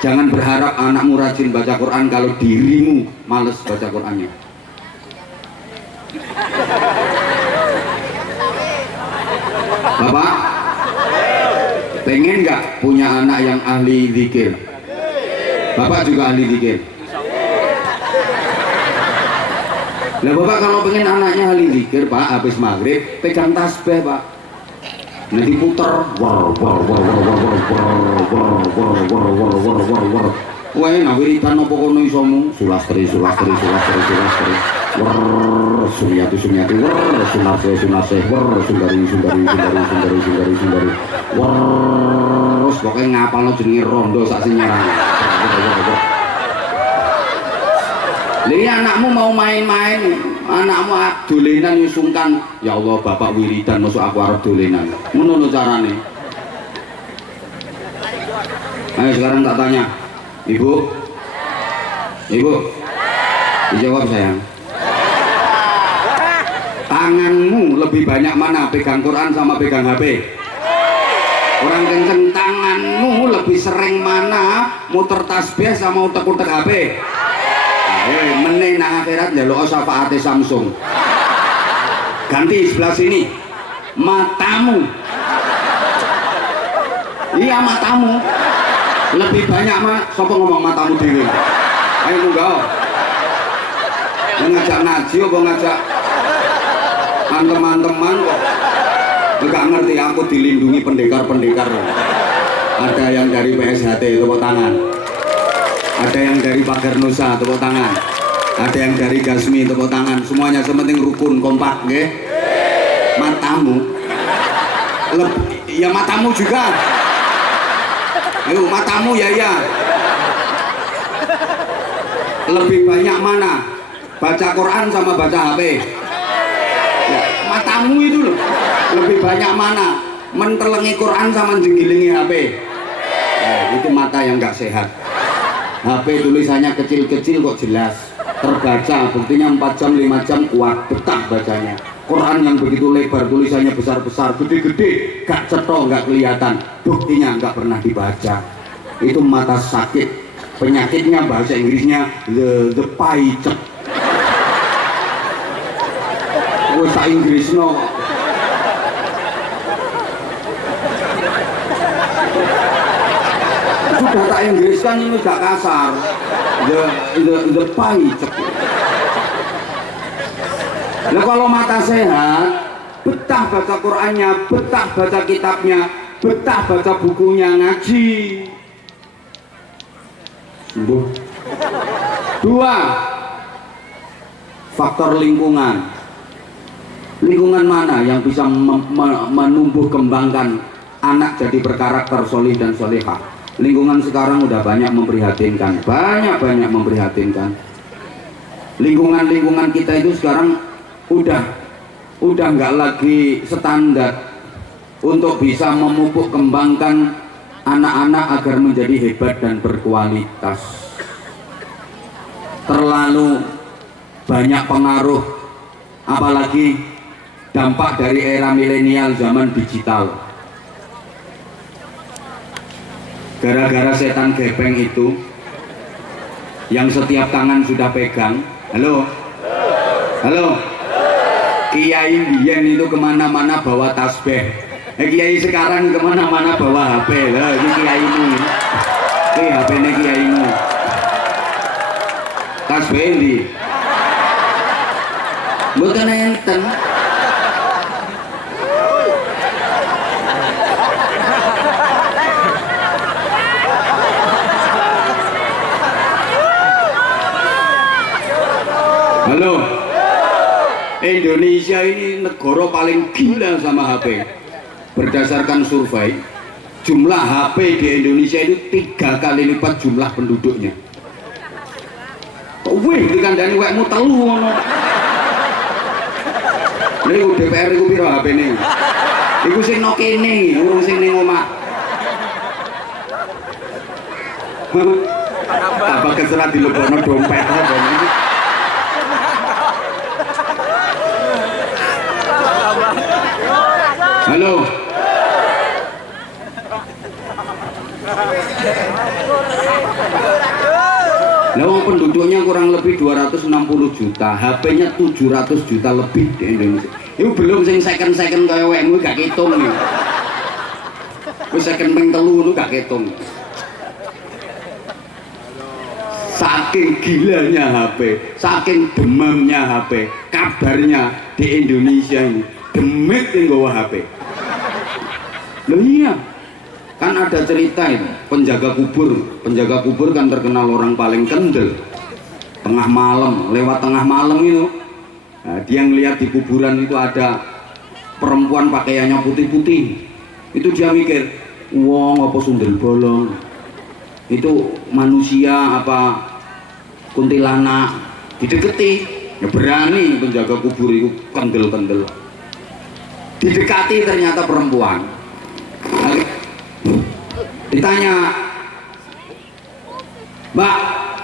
Jangan berharap anakmu rajin baca Quran kalau dirimu males baca Qurannya. Bapak, pengen nggak punya anak yang ahli zikir? Bapak juga ahli zikir. Nah bapak kalau pengen anaknya ahli zikir pak, habis maghrib pegang tasbih pak. Nah diputer, war war war war war war war war war war war war war. Wah, nah wiridan apa kono isomu? Sulastri sulastri sulastri sulastri. War sunyati sunyati war sunase sunase war sundari sundari sundari sundari sundari sundari. War terus pokoknya ngapalno jenenge rondo sak sinyaran. Lha anakmu mau main-main, anakmu dolenan nyusungkan, ya Allah bapak wiridan masuk aku arep dolenan. Ngono lho carane. Ayo sekarang tak tanya. Ibu? Ibu? Dijawab sayang. Tanganmu lebih banyak mana pegang Quran sama pegang HP? Orang kenceng. Tanganmu lebih sering mana muter tasbih sama utek-utek HP? Meneh nang akhirat njaluk syafaate Samsung. Ganti sebelah sini. Matamu. Iya matamu. Lebih banyak sapa ngomong matamu dhewe. Ayo munggah. Ngajak ngaji apa ngajak teman-teman kok. Enggak ngerti aku dilindungi pendekar-pendekar. Ada yang dari PSHT tepuk tangan. Ada yang dari Pagar Nusa tepuk tangan. Ada yang dari Gasmi tepuk tangan. Semuanya sementing rukun kompak nggih. Matamu. Ya matamu juga. Ayo matamu ya ya. Lebih banyak mana? Baca Quran sama baca HP? Ya, matamu itu loh. Lebih banyak mana? Mentelengi Quran sama jenggilingi HP? Itu mata yang nggak sehat. HP tulisannya kecil-kecil kok jelas terbaca, buktinya 4 jam 5 jam kuat betah bacanya. Quran yang begitu lebar tulisannya besar-besar gede-gede gak cetok gak kelihatan, buktinya gak pernah dibaca. Itu mata sakit. Penyakitnya bahasa Inggrisnya the paicet. Bahasa Inggris no. Sudah tak Inggris kan ini gak kasar. The paicet. Nah kalau mata sehat, betah baca Qurannya, betah baca kitabnya, betah baca bukunya, ngaji. Sembuh. 2. Faktor lingkungan. Lingkungan mana yang bisa menumbuh kembangkan anak jadi berkarakter solih dan solehah? Lingkungan sekarang udah banyak memprihatinkan, banyak memprihatinkan. Lingkungan kita itu sekarang udah nggak lagi standar untuk bisa memupuk kembangkan anak-anak agar menjadi hebat dan berkualitas. Terlalu banyak pengaruh, apalagi dampak dari era milenial zaman digital. Gara-gara setan gepeng itu yang setiap tangan sudah pegang. Halo Kiai biyen itu kemana-mana bawa tasbih. Kiai sekarang kemana-mana bawa HP. Lah ini kiaimu. Ini HP-ne kiaimu. Tasbih ndi? Mboten enten. Halo. Indonesia ini negara paling gila sama HP. Berdasarkan survei, jumlah HP di Indonesia itu 3 kali lipat jumlah penduduknya. Kok wih dikandani wekmu telu ngono. Lha DPR iku piro HP-ne? Iku sing nang kene, urung sing ning omah. Apa keselah dilebokno dompet apa iki? Halo. Lah wong penduduknya kurang lebih 260 juta, HP-nya 700 juta lebih di Indonesia. Itu belum sing second kaya wekmu gak ketung nih. Wis second ping 3 itu gak ketung. Saking gilanya HP, saking demamnya HP, kabarnya di Indonesia ini demit yang nggawa HP. Loh iya, kan ada cerita ini, penjaga kubur kan terkenal orang paling kendel. Tengah malam, lewat tengah malam itu, nah, dia ngelihat di kuburan itu ada perempuan pakaiannya putih-putih. Itu dia mikir, wong apa sundel bolong, itu manusia apa kuntilanak, dideketi. Ya berani penjaga kubur itu kendel-kendel, didekati ternyata perempuan. Ditanya, Mbak,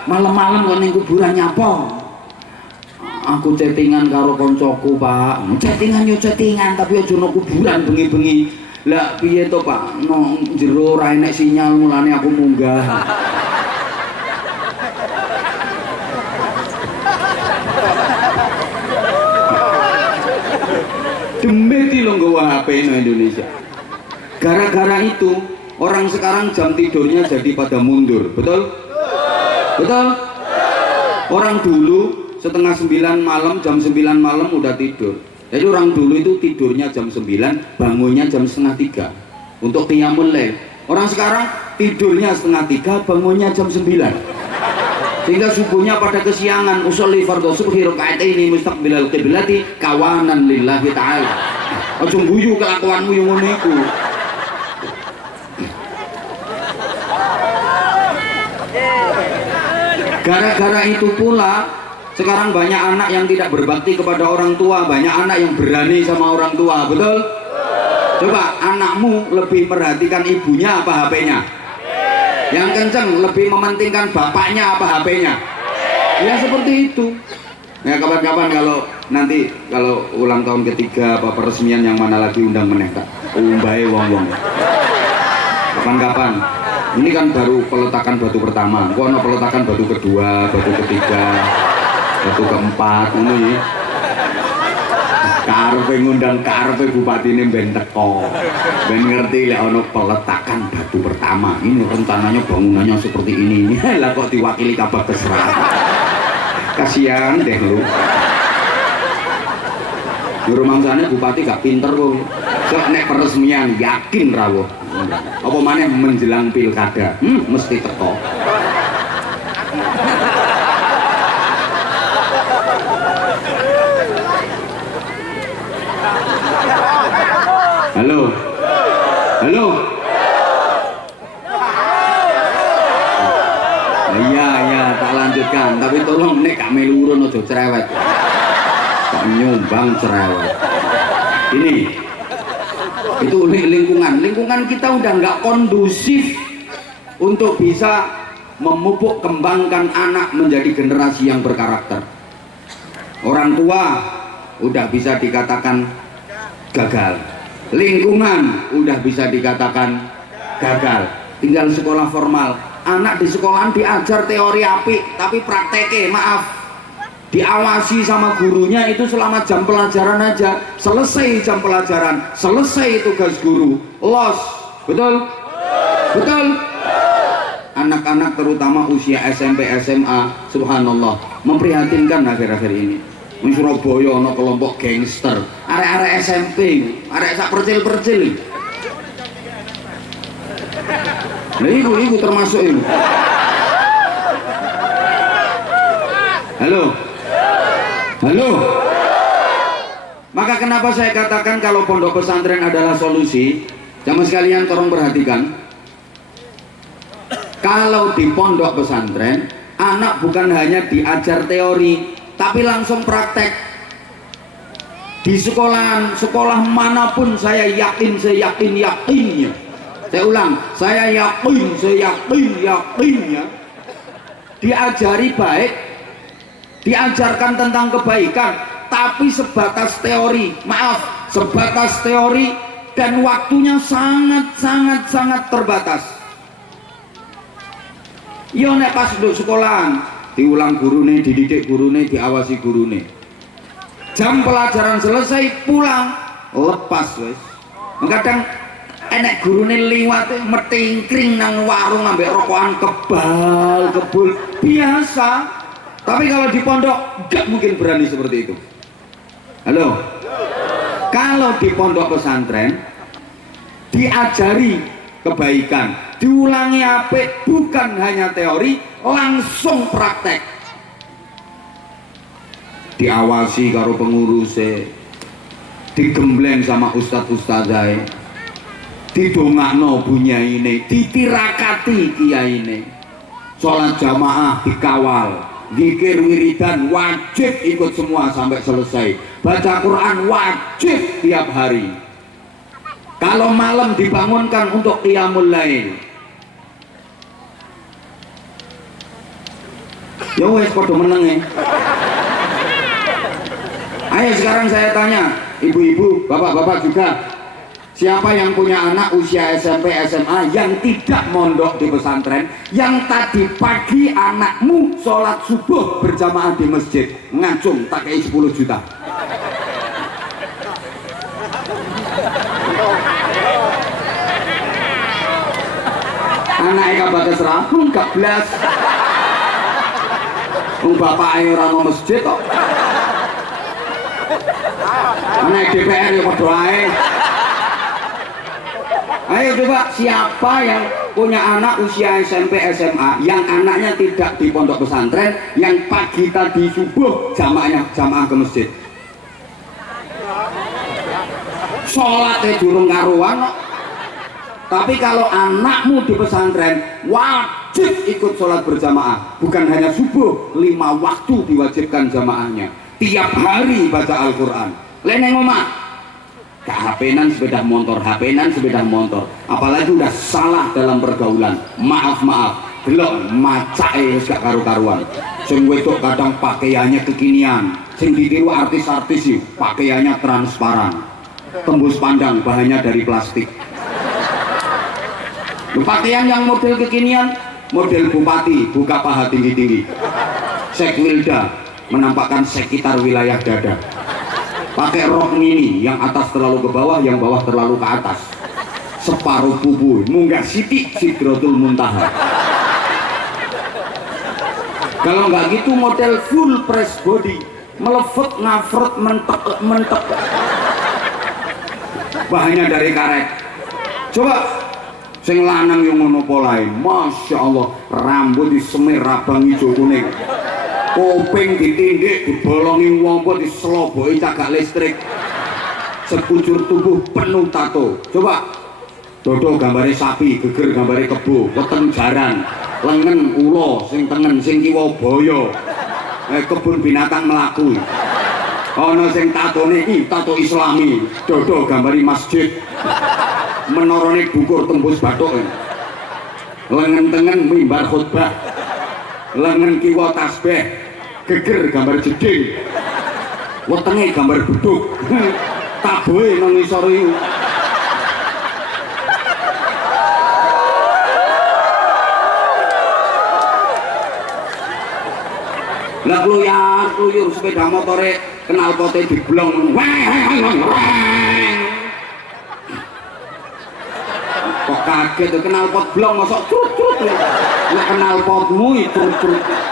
malam-malam kok ning kuburan nyapa? Aku chattingan karo koncoku, Pak. Chattingan yo chattingan, tapi aja nang kuburan bengi-bengi. Lah piye to, Pak? Nang jero ora enek sinyal, mulane aku munggah. Demeti lo nggawa HP no Indonesia. Gara-gara itu orang sekarang jam tidurnya jadi pada mundur, betul? Betul? Orang dulu setengah 9 malam, jam 9 malam udah tidur. Jadi orang dulu itu tidurnya jam 9, bangunnya jam setengah 3 untuk qiyamul lail. Orang sekarang tidurnya setengah 3, bangunnya jam 9. Sehingga subuhnya pada kesiangan. Usolli fardhu subhi rakaataini mustaqbilal qiblati kawanan lillahi ta'ala. Aja guyu kelakuanmu yang ngono iku. Gara-gara itu pula sekarang banyak anak yang tidak berbakti kepada orang tua, banyak anak yang berani sama orang tua, betul? Coba anakmu lebih perhatikan ibunya apa HP-nya? Yang kenceng lebih mementingkan bapaknya apa HP-nya? Ya seperti itu. Ya kapan-kapan kalau ulang tahun ketiga apa peresmian yang mana lagi undang meneh tak umbahe wong-wong. Kapan-kapan. Ini kan baru peletakan batu pertama. Kok ono peletakan batu kedua, batu ketiga, batu keempat ini. Karepe ngundang karepe bupatine ben teko. Ben ngerti lek ono peletakan batu pertama. Ini rencananya bangunannya seperti ini. Lah kok diwakili Kabag Kesra. Kasihan deh lu. Rumangsane bupati gak pinter kok. Sok nek peresmian yakin rawuh. Apa maneh menjelang pilkada, mesti teko. Halo. Halo. Iya, tak lanjutkan. Tapi tolong nek gak melu urun aja cerewet. Tak nyumbang cerewet. Ini itu lingkungan kita udah nggak kondusif untuk bisa memupuk kembangkan anak menjadi generasi yang berkarakter. Orang tua udah bisa dikatakan gagal, lingkungan udah bisa dikatakan gagal, tinggal sekolah formal. Anak di sekolahan diajar teori apik tapi prakteknya maaf diawasi sama gurunya itu selama jam pelajaran aja. Selesai jam pelajaran, selesai tugas guru, los. Betul? Betul? Anak-anak terutama usia SMP SMA, subhanallah, memprihatinkan akhir-akhir ini. Di Surabaya ada kelompok gangster, arek-arek SMP, arek sak percil-percil. Nah iku termasuk itu. Halo. Halo. Maka kenapa saya katakan kalau pondok pesantren adalah solusi? Jamaah sekalian tolong perhatikan. Kalau di pondok pesantren, anak bukan hanya diajar teori, tapi langsung praktek. Di sekolah manapun saya yakinnya. Saya ulang, saya yakinnya diajari baik, diajarkan tentang kebaikan, tapi sebatas teori, sebatas teori dan waktunya sangat terbatas. Yo nek pas nduk sekolahan diulang gurune, dididik gurune, diawasi gurune. Jam pelajaran selesai pulang lepas wis. Kadang enek gurune liwat metingkring nang warung ambek rokokan kebul biasa. Tapi kalau di pondok gak mungkin berani seperti itu. Halo. Kalau di pondok pesantren diajari kebaikan, diulangi apik, bukan hanya teori, langsung praktek. Diawasi karo pengurusnya, digembleng sama ustadz-ustadzai, didongakno bunyaine, ditirakati kiyaine, sholat jamaah dikawal, zikir wiridan wajib ikut semua sampai selesai, baca Quran wajib tiap hari. Kalau malam dibangunkan untuk qiyamul lail, ya wes podo meneng. Ayo sekarang saya tanya, ibu-ibu, bapak-bapak juga, siapa yang punya anak usia SMP, SMA yang tidak mondok di pesantren, yang tadi pagi anakmu sholat subuh berjamaah di masjid, ngacung tak kei 10 juta. Anaknya kabatas rahun, gak belas. Bapak ayo rano masjid kok. Anak DPR ya berdoa. Ayo coba, siapa yang punya anak usia SMP SMA yang anaknya tidak di pondok pesantren, yang pagi tadi subuh jamaah ke masjid, sholatnya durung karuan. Tapi kalau anakmu di pesantren wajib ikut sholat berjamaah, bukan hanya subuh, 5 waktu diwajibkan jamaahnya, tiap hari baca Al-Quran. Leneng omah gak HP-nan sepeda motor, HP-nan sepeda motor, apalagi udah salah dalam pergaulan, maaf gelok macake wis gak karu-karuan. Sing wedok kadang pakaiannya kekinian, sing ditiru artis-artis sih pakaiannya transparan, tembus pandang, bahannya dari plastik. Pakaian yang model kekinian, model bupati buka paha tinggi-tinggi, Sekwilda menampakkan sekitar wilayah dada, pakai rok mini yang atas terlalu ke bawah, yang bawah terlalu ke atas, separuh tubuh munggah sitik Sidratul Muntaha. Kalau nggak gitu model full press body, melefet, ngafret, mentek, bahannya dari karet. Coba sing lanang yang ngono polahe, masya Allah, rambut disemir rabang hijau kuning, kuping ditindik, dibolongi wongko, diselobohi cagak listrik, sekujur tubuh penuh tato. Coba dodo gambare sapi, geger gambare kebo, weteng jaran, lengen ulo, sing tengen, sing kiwa boyo, kebun binatang melaku. Ono sing tatone tato islami, dodo gambari masjid, menorone bukur tembus bathuk, lengen tengen mimbar khutbah, lengen kiwa tasbih, geger gambar jeding, wetenge gambar beduk, tabohe nang ngisor iki. Lah kluyur sepeda motore kenal pote diblong. Kok kaget kenal pot blong mosok crut-crut. Nek kenal potmu itu crut-crut.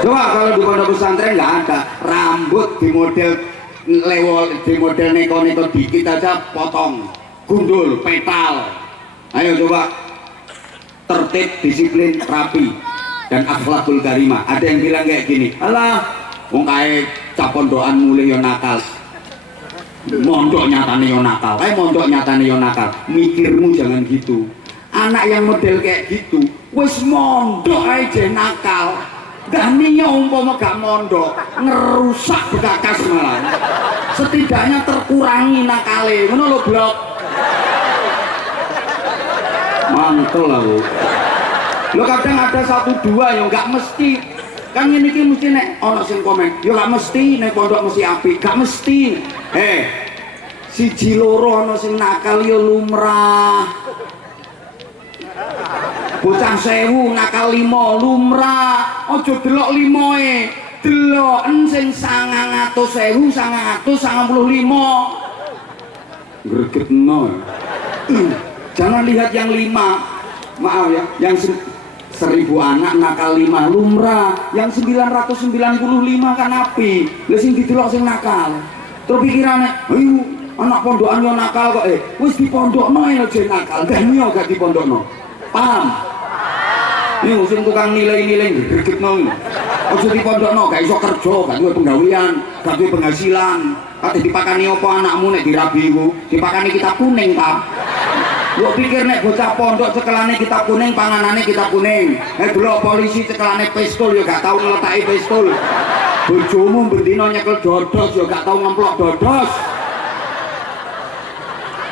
Coba kalau di pondok pesantren nggak ada, rambut di model lewol, di model neko-neko dikit aja potong, gundul, petal. Ayo coba tertib, disiplin, rapi, dan akhlakul karimah. Ada yang bilang kayak gini, alah wong kae capondokan mulih yo nakal, mondok nyatane yo nakal, mondok nyatane yo nakal. Mikirmu jangan gitu. Anak yang model kayak gitu wis mondok aja nakal, gak niyo umpama gak mondok ngerusak bekakas malah, setidaknya terkurangi nakale, ngono lho blok. Mantel lah bu. Lo kadang ada 1-2 yang nggak mesti, kan ini mesti nek ono sing komen, yo nggak mesti nek pondok mesti api, nggak mesti. siji loro ana sing nakal ya lumrah. Bocah 1000 nakal 5 lumrah. Aja delok 5e, deloken sing 900.000 995. Gregetno. Jangan lihat yang 5. Maaf ya, yang 1000 anak nakal 5 lumrah, yang 995 kan api. Lah sing didelok sing nakal. Terus pikirane, ayo anak pondokan yo nakal kok wis dipondokno ae aja nakal. Ganyo gak dipondokno. Paham? Ini sing tukang nilai-nilai gregetno. Aja dipondokno, gak iso kerja, gak duwe penggawean, gak duwe penghasilan. Kate dipakani apa anakmu nek dirabi iku? Dipakani kitab kuning, Pak. Lo pikir nek bocah pondok cekelane kitab kuning, panganane kitab kuning. Delok polisi cekelane pistol ya gak tau ngletaki pistol. Bojomu bendina nyekel dodos ya gak tau ngemplok dodos.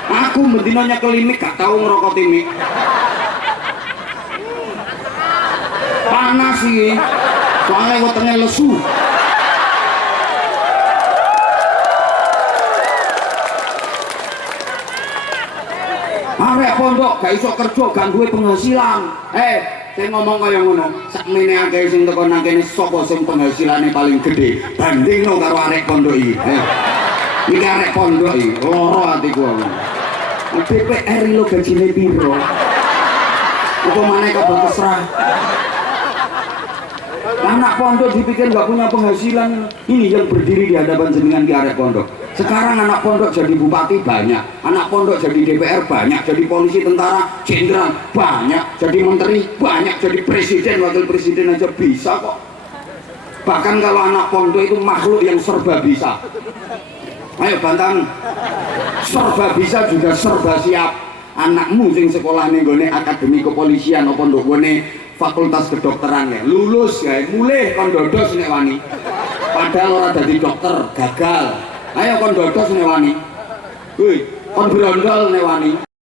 Aku bendina nyekel limik gak tau ngerokok timik. Panas sih. Soalnya wetenge lesu. Arek pondok gak iso kerja, gak duwe penghasilan. Sing ngomong kaya ngono, sakmene akeh sing teko nang kene sapa sing penghasilane paling gede bandingno karo arek pondok iki. Iki arek pondok iki loro atiku. DPR lo gajine piro? Apa maneh kabeh terserah. Anak pondok dipikir gak punya penghasilan, ini yang berdiri di hadapan jenengan di arek pondok. Sekarang anak pondok jadi bupati banyak, anak pondok jadi DPR banyak, jadi polisi, tentara, jenderal banyak, jadi menteri banyak, jadi presiden, wakil presiden aja bisa kok. Bahkan kalau anak pondok itu makhluk yang serba bisa. Ayo bantan, serba bisa juga serba siap. Anakmu sing sekolah ning gone akademi kepolisian apa ndok gone fakultas kedokteran ya, lulus ya, mulih kon dodos nek wani. Padahal ora dadi dokter, gagal. Ayo kon dodos nek wani. Woi, kon brondol nek wani.